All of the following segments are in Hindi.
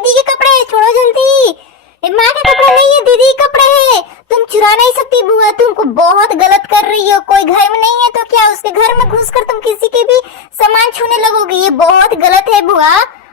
दीदी के कपड़े है, छोड़ो जल्दी। ये माँ के कपड़े नहीं है, दीदी के कपड़े है। तुम चुरा नहीं सकती बुआ, तुमको बहुत गलत कर रही हो। कोई घर में नहीं है तो क्या उसके घर में घुसकर तुम किसी के भी सामान छूने लगोगी? ये बहुत गलत है बुआ,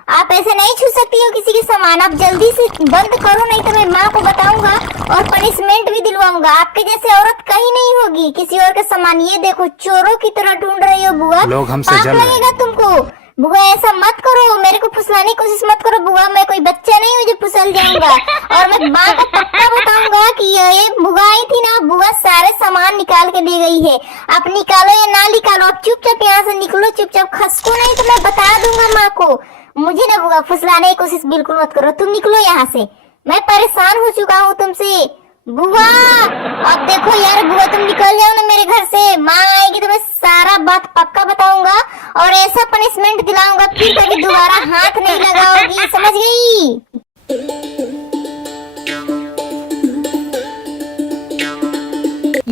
आप ऐसे नहीं छू सकती हो किसी के सामान। आप जल्दी से बंद करो, नहीं तो मैं माँ को बताऊंगा और पनिशमेंट भी दिलवाऊंगा। आपके जैसे औरत कहीं नहीं होगी किसी और के सामान। ये देखो चोरों की तरह ढूंढ रही हो बुआ, लोग हमसे पाप जल लगेगा तुमको। बुआ ऐसा मत करो, मेरे को फुसलाने की कोशिश मत करो बुआ। मैं कोई बच्चा नहीं हूँ जो फिसल जाऊंगा। और मैं माँ को पक्का बताऊंगा कि ये बुआ आई थी ना, बुआ सारे सामान निकाल के दे गई है। आप निकालो या ना निकालो, आप चुपचाप यहाँ से निकलो, चुपचाप खसको, नहीं तो मैं बता दूंगा माँ को। मुझे ना बुआ फुसलाने की कोशिश बिल्कुल मत करो, तुम निकलो यहाँ से। मैं परेशान हो चुका हूँ तुमसे बुआ। अब देखो यार बुआ, तुम निकल जाओ ना मेरे घर से। माँ आएगी तो मैं सारा बात पक्का बताऊंगा और ऐसा पनिशमेंट दिलाऊंगा फिर कभी दोबारा हाथ नहीं लगाओगी, समझ गई?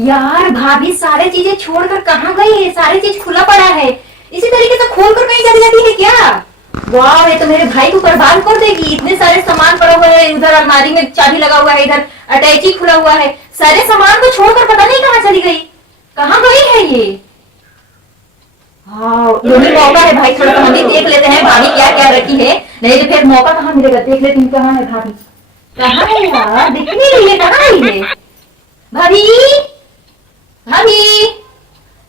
यार भाभी सारे चीजें छोड़कर कहाँ गई है? सारी चीज खुला पड़ा है, इसी तरीके से खोल कर कहीं चली जाती है क्या? वाह, ये तो मेरे भाई को बर्बाद कर देगी। इतने सारे सामान पड़ा हुआ है, उधर अलमारी में चाबी लगा हुआ है, इधर अटैची खुला हुआ है। सारे सामान को छोड़कर पता नहीं कहाँ चली गई, कहाँ गई है ये? हाँ, यही मौका है भाई, थोड़ा हम भी देख लेते हैं भाभी क्या क्या रखी है, नहीं तो फिर मौका कहाँ मिलेगा। देख लेते हैं कहाँ है भाभी, कहाँ है यार, दिख नहीं रही है, कहाँ आई है भाभी? भाभी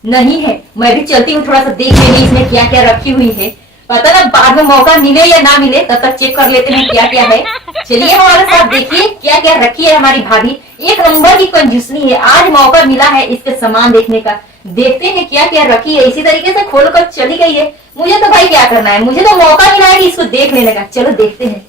नहीं है, मैं भी चलती हूँ थोड़ा सा देख लेंगे इसमें क्या क्या रखी हुई है। पता ना बाद में मौका मिले या ना मिले, तब तक चेक कर लेते हैं क्या क्या है। चलिए हमारे साथ देखिए क्या क्या रखी है हमारी भाभी। एक नंबर की कंजूसनी है, आज मौका मिला है इसके सामान देखने का। देखते हैं क्या क्या रखी है। इसी तरीके से खोल कर चली गई है। मुझे तो भाई क्या करना है, मुझे तो मौका मिला है कि इसको देख लेने का। चलो देखते हैं।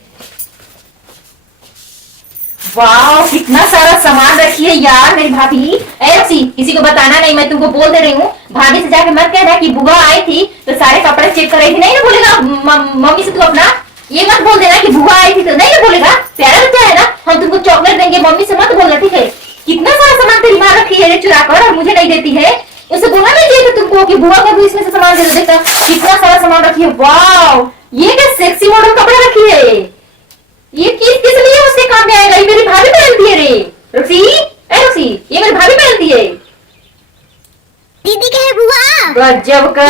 वाह, कितना सारा सामान रखी है यार मेरी भाभी। ऐसी किसी को बताना नहीं, मैं तुमको बोल दे रही हूँ। भाभी से जाके मत कहना कि बुआ आई थी तो सारे कपड़े चेक कर रही थी। नहीं ना बोलेगा मम्मी से, तू अपना ये मत बोल देना कि बुआ आई थी तो। नहीं ना बोलेगा, प्यारा बच्चा है ना, हम तुमको चॉकलेट देंगे, मम्मी से मत बोलना, ठीक है? कितना सारा सामान तेरी माँ रखी है चुरा कर और मुझे नहीं देती है। उसे बोलना नहीं चाहिए तुमको कि बुआ को भी इसमें से सामान दे दो। देखा कितना सारा सामान रखी है। वाह, ये क्या सेक्सी मॉडल कपड़े रखी है। ये किस लिए उसके काम में आएगा? ये मेरी भाभी पहनती है रे रोसी। रोसी, ये मेरी भाभी पहनती है। दीदी क्या है बुआ? गजब का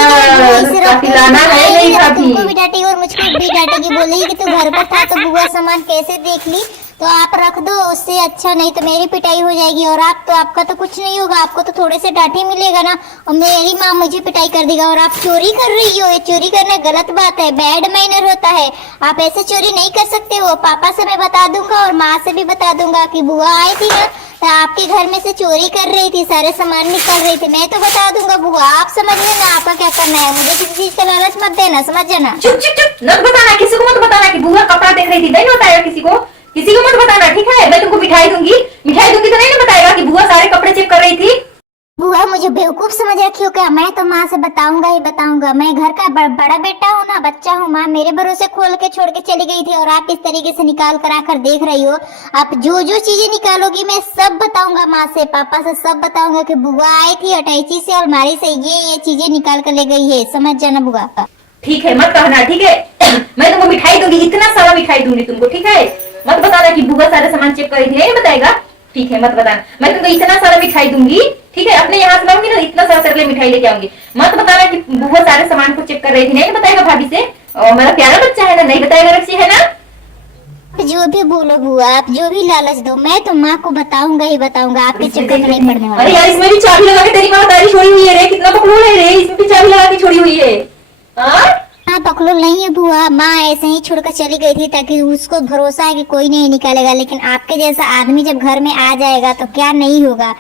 खिलाना है मेरी भाभी। तुमको भी डांटेगी और मुझको भी डांटेगी, बोलेगी कि तू घर पर था तो बुआ सामान कैसे देख ली, तो आप रख दो, उससे अच्छा नहीं तो मेरी पिटाई हो जाएगी। और आपका तो कुछ नहीं होगा, आपको तो थोड़े से डांटे मिलेगा ना, और मेरी माँ मुझे पिटाई कर देगा। और आप चोरी कर रही हो, ये चोरी करना गलत बात है, बैड मैनर होता है। आप ऐसे चोरी नहीं कर सकते हो। पापा से मैं बता दूंगा और माँ से भी बता दूंगा कि बुआ आई थी ना तो आपके घर में से चोरी कर रही थी, सारे सामान निकाल रही थी। मैं तो बता दूंगा बुआ, आप समझ लेना आपका क्या करना है। मुझे किसी चीज का लालच मत देना, समझ जाना। चुप चुप चुप, मत बताना किसी को, मत बताना कि बुआ कपड़ा देख रही थी। नहीं बताया किसी को, किसी को मत बताना, ठीक है? मैं तुमको मिठाई दूंगी तो नहीं ना बताएगा कि बुआ सारे कपड़े चेक कर रही थी। बुआ मुझे बेवकूफ समझ रखी हो क्या? मैं तो माँ से बताऊंगा ही बताऊंगा। मैं घर का बड़ा बेटा हूँ ना, बच्चा हूँ। माँ मेरे भरोसे खोल के छोड़ के चली गई थी और आप इस तरीके से निकाल कर आकर देख रही हो। आप जो जो चीजें निकालोगी मैं सब बताऊंगा, माँ से पापा से सब बताऊंगा कि बुआ आई थी अटैची से अलमारी से ये चीजें निकाल कर ले गई है, समझ जाना बुआ। ठीक है, मत कहना, ठीक है? मैं तुमको मिठाई दूंगी, इतना सारा मिठाई दूंगी तुमको, ठीक है? मत बताना कि बुआ सारे सामान चेक कर रही थी। नहीं बताएगा, ठीक है? मत बताना, मैं तुमको इतना सारा मिठाई दूंगी, ठीक है? अपने यहाँ से लाऊंगी ना, इतना सारा तेरे लिए मिठाई लेके आऊंगी। मत बताना कि बुआ सारे सामान को चेक कर रही थी। नहीं बताएगा भाभी से, और मेरा प्यारा बच्चा है ना, नहीं बताएगा रक्षी, है ना? जो भी बोलो बुआ, आप जो भी लालच दो, मैं तो माँ को बताऊंगा ही बताऊंगा। आपके चक्कर में नहीं पड़ने वाला। अरे यार, इसमें भी चाबी लगा के तेरी माँ तारी छोड़ी हुई है रे, कितना पकड़ूल है रे, इसमें भी चाबी लगा के छोड़ी हुई है। हाँ पकड़ो नहीं है बुआ, माँ ऐसे ही छोड़कर चली गई थी ताकि उसको भरोसा है कि कोई नहीं निकालेगा। लेकिन आपके जैसा आदमी जब घर में आ जाएगा तो क्या नहीं होगा।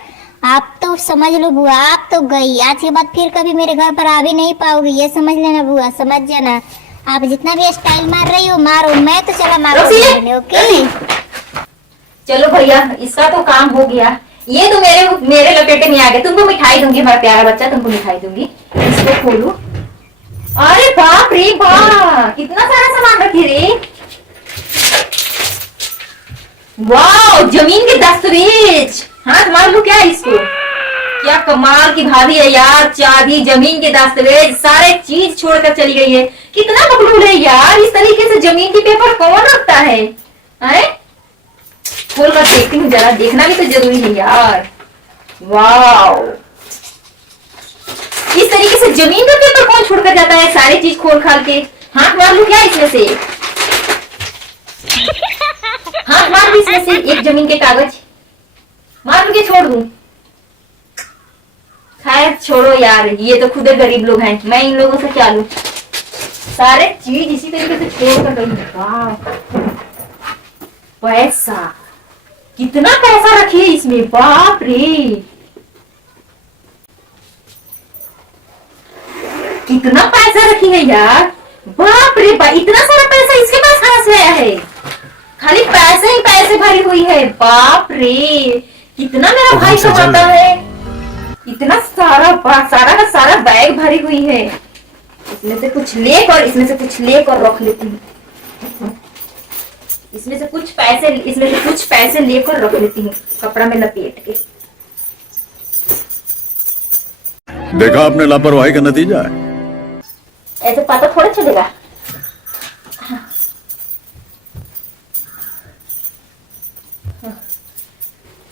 आप तो समझ लो बुआ, आप तो गई, आज के बाद फिर कभी मेरे घर पर आ भी नहीं पाओगी, ये समझ लेना बुआ, समझ जाना। आप जितना भी स्टाइल मार रही हो मारो, मैं तो चला मारो। ओके चलो भैया, इसका तो काम हो गया। ये तो मेरे लपेटे में आ गए। तुमको मिठाई दूंगी, हमारा प्यारा बच्चा, तुमको मिठाई दूंगी। इसको खोलू। अरे बाप रे बाप, कितना सारा सामान रखी रे। वाह, जमीन के दस्तावेज। हाँ मार लू क्या इसको? क्या कमाल की भाभी है यार, चाबी, जमीन के दस्तावेज, सारे चीज छोड़कर चली गई है। कितना मखलूल है यार, इस तरीके से जमीन के पेपर कौन रखता है? खोल कर देखती हूँ जरा, देखना भी तो जरूरी है यार। वाओ, इस तरीके से जमीन का पेपर कौन छोड़कर जाता है, सारी चीज खोल खाल के। हाथ मार लू क्या इसमें से? हाथ मार दू इसमें से एक जमीन के कागज मार लू के छोड़ दूं? खैर छोड़ो यार, ये तो खुद गरीब लोग हैं, मैं इन लोगों से क्या लूं। सारे चीज इसी तरीके से छोड़ कर गई। वाह, पैसा, कितना पैसा रखी है इसमें, बाप रे, कितना पैसा रखी है यार, बाप रे बाप, इतना सारा पैसा इसके पास कहां से आया है? खाली पैसे ही पैसे भरी हुई है, बाप रे, कितना मेरा भाई कमाता है, इतना सारा सारा का सारा बैग भरी हुई है। इसमें से कुछ लेकर, इसमें से कुछ लेकर रख लेती हूँ, इसमें से कुछ पैसे लेकर रख लेती हूँ कपड़ा में लपेट के। देखा आपने लापरवाही का नतीजा है। ऐसे पता थोड़ा चलेगा।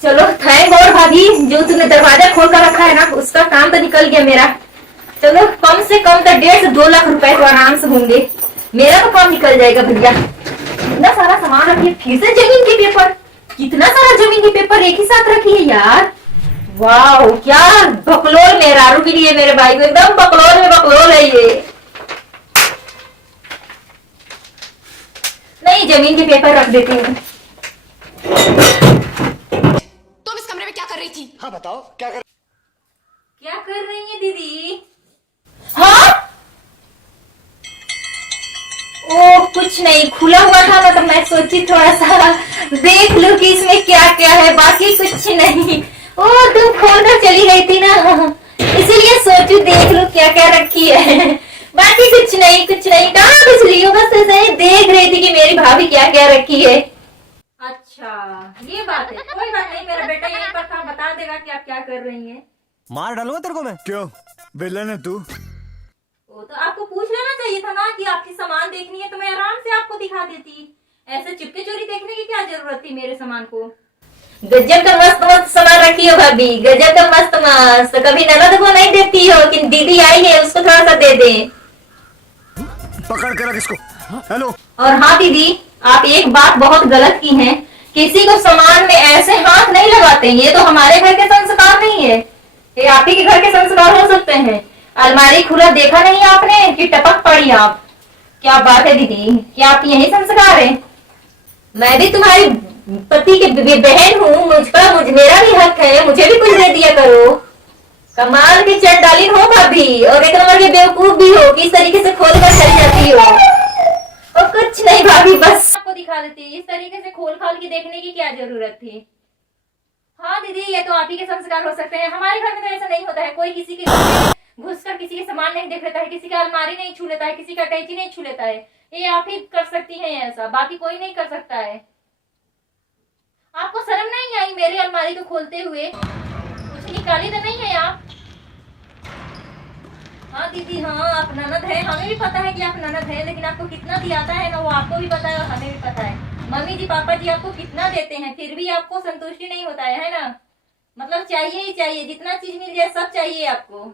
चलो थैंक गॉड भाभी, जो तुमने दरवाजा खोल कर रखा है ना, उसका काम तो निकल गया मेरा। चलो कम से कम तो 1.5 से 2 लाख रुपए तो आराम से होंगे, मेरा तो काम निकल जाएगा भैया। इतना सारा सामान रखिए, फिर से जमीन के पेपर, कितना सारा जमीन के पेपर एक ही साथ रखी है यार। वाह, क्या बकलोल मेहरारू के लिए, मेरे भाई को एकदम बकलोल में बकलोल है ये। नहीं, जमीन के पेपर रख देती हूँ। तुम इस कमरे में क्या कर रही थी? हाँ बताओ क्या कर रही है दीदी? हाँ, ओ कुछ नहीं, खुला हुआ था ना, तो मैं सोची थोड़ा सा देख लूं कि इसमें क्या क्या है, बाकी कुछ नहीं। ओ तुम खोल कर चली गई थी ना, इसीलिए सोचू देख लूं क्या क्या रखी है, बाकी कुछ नहीं कहाँ कुछ लियो, बस ऐसे देख रही थी कि मेरी भाभी क्या क्या रखी है। अच्छा ये बात है, कोई बात नहीं, मेरा बेटा यहीं पर था, बता देगा कि आप क्या कर रही हैं। मार डालूंगा तेरे को मैं। क्यों, विलन है तू? वो तो आपको पूछ लेना चाहिए था ना कि आपकी सामान देखनी है, तो मैं आराम से आपको दिखा देती। ऐसे चिपके चोरी देखने की क्या जरूरत थी मेरे सामान को। गजब का मस्त मस्त सामान रखी हो भाभी, गजब का मस्त मस्त, कभी ननद को नहीं देती हो कि दीदी आई है उसको थोड़ा सा दे दे। पकड़ कर रख इसको। हेलो। और हाँ दीदी, आप एक बात बहुत गलत की है, किसी को सामान में ऐसे हाथ नहीं लगाते, ये तो हमारे घर के संस्कार नहीं है, ये आप ही के घर के संस्कार हो सकते हैं। अलमारी खुला देखा नहीं आपने कि टपक पड़ी आप? क्या बात है दीदी, क्या आप यही संस्कार है? मैं भी तुम्हारी पति की बहन हूँ, मेरा भी हक है, मुझे भी कुछ दे दिया करो। कमाल की चंडालिन हो भाभी, और एक नंबर की बेवकूफ भी हो, किस तरीके से खोल कर चली जाती हो। और कुछ नहीं भाभी, बस आपको दिखा देती, इस तरीके से खोल खाल के देखने की क्या जरूरत थी। हाँ दीदी, ये तो आप ही के संस्कार हो सकते हैं, हमारे घर में तो ऐसा नहीं होता है, कोई किसी के घुसकर किसी के सामान नहीं देख लेता है, किसी का अलमारी नहीं छू लेता है, किसी का कैंची नहीं छू लेता है, ये आप ही कर सकती हैं ऐसा, बाकी कोई नहीं कर सकता है। आपको शर्म नहीं आई मेरी अलमारी को खोलते हुए? कुछ निकाली तो नहीं है आप? हाँ दीदी, हाँ आप ननद है, हमें भी पता है कि आप ननद है, लेकिन आपको कितना दियाता है ना, वो आपको भी पता है और हमें भी पता है। मम्मी जी पापा जी आपको कितना देते हैं, फिर भी आपको संतुष्टि नहीं होता है ना? मतलब चाहिए ही चाहिए, जितना चीज मिल जाए सब चाहिए आपको।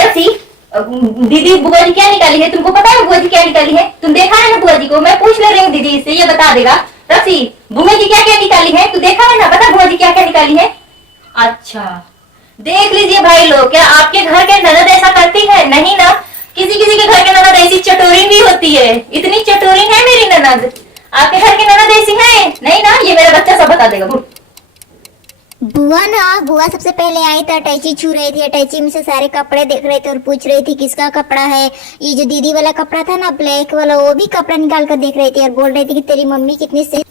ऐसी दीदी बुआ जी क्या निकाली है, तुमको पता है बुआ जी क्या निकाली है? तुम देखा है ना बुआ जी को? मैं पूछ ले रही हूँ दीदी से, ये बता देगा। रफी, बुआ जी क्या क्या निकाली है, तू देखा है ना? पता बुआ जी क्या क्या निकाली है? अच्छा देख लीजिए भाई लोग, क्या आपके घर के ननद ऐसा करती है? नहीं ना, किसी किसी के घर के ननद ऐसी चटोरी भी होती है, इतनी चटोरी है मेरी ननद। आपके घर की ननद ऐसी है? नहीं ना, ये मेरा बच्चा सब बता देगा। बुआ सबसे पहले आई तो अटैची छू रही थी, अटैची में से सारे कपड़े देख रहे थे और पूछ रही थी किसका कपड़ा है। ये जो दीदी वाला कपड़ा था ना, ब्लैक वाला, वो भी कपड़ा निकाल कर देख रही थी और बोल रही थी कि तेरी मम्मी कितनी सही।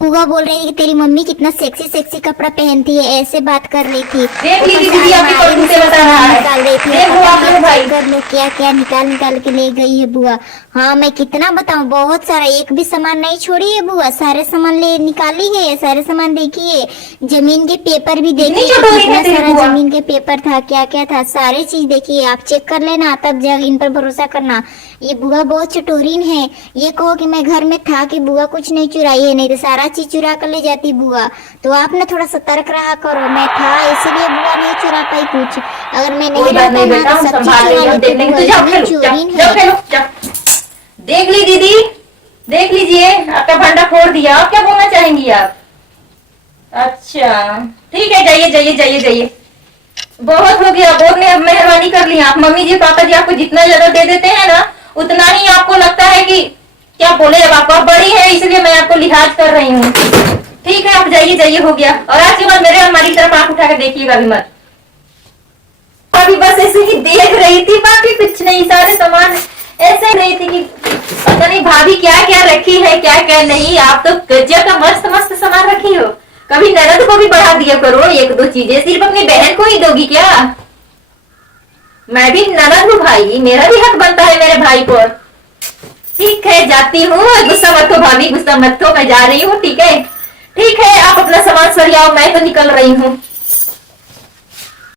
बुआ बोल रही है कि तेरी मम्मी कितना सेक्सी सेक्सी कपड़ा पहनती है, ऐसे बात कर रही थी। देख ली दीदी आपकी करतूतें बता रहा है। निकाल रही थी। देख बुआ अपने भाई कर लो क्या क्या निकाल निकाल के ले गई है बुआ। हाँ मैं कितना बताऊं, बहुत सारा, एक भी सामान नहीं छोड़ी है बुआ, सारे सामान ले निकाली है, सारे सामान देखिए, जमीन के पेपर भी देखिए, चटोरी है कितना तेरी सारा बुआ। जमीन के पेपर था, क्या क्या था, सारी चीज देखिए, आप चेक कर लेना तब जब इन पर भरोसा करना। ये बुआ बहुत चटोरीन है, ये कहो कि मैं घर में था कि बुआ कुछ नहीं चुराई है, नहीं तो सारा चीज चुरा कर ले जाती बुआ। तो आप ना थोड़ा सतर्क रहा करो, मैं था इसलिए बुआ नहीं चुरा पाई कुछ, अगर मैं नहीं कोई बात नहीं बेटा, रहता हम ना सब चीज संभाल लेंगे, चुरा हम देख लेती लेंगे। बुआ, तो जाओ इतनी खेलो, चोरीन जाओ है। खेलो, जाओ। देख ली दीदी, देख लीजिए आपका भंडा फोड़ दिया। आप क्या बोलना चाहेंगी आप? अच्छा ठीक है, जाइए जाइए जाइए जाइए, बहुत हो गया, बहुत ने अब मेहरबानी कर ली। आप मम्मी जी पापा जी आपको जितना ज्यादा दे देते हैं ना, उतना ही आपको लगता है कि क्या बोले, अब आप बड़ी है इसलिए मैं आपको लिहाज कर रही हूँ। ठीक है आप जाइए जाइए, हो गया। और आज के बाद मेरे हमारी तरफ आंख उठा कर देखिएगा भी मत। अभी बस ऐसे ही देख रही थी, बाकी कुछ नहीं, सारे सामान ऐसे रही थी कि पता नहीं भाभी क्या क्या रखी है क्या क्या नहीं। आप तो गजब का मस्त मस्त सामान रखी हो, कभी ननद को भी बढ़ा दिया करो, एक दो चीजें सिर्फ अपनी बहन को ही दोगी क्या? मैं भी ननद हूँ भाई, मेरा भी हक बनता है मेरे भाई पर। ठीक है जाती हूँ, गुस्सा मत हो भाभी, गुस्सा मत हो, मैं जा रही हूँ। ठीक है ठीक है, आप अपना सामान सरियाओ, मैं तो निकल रही हूँ।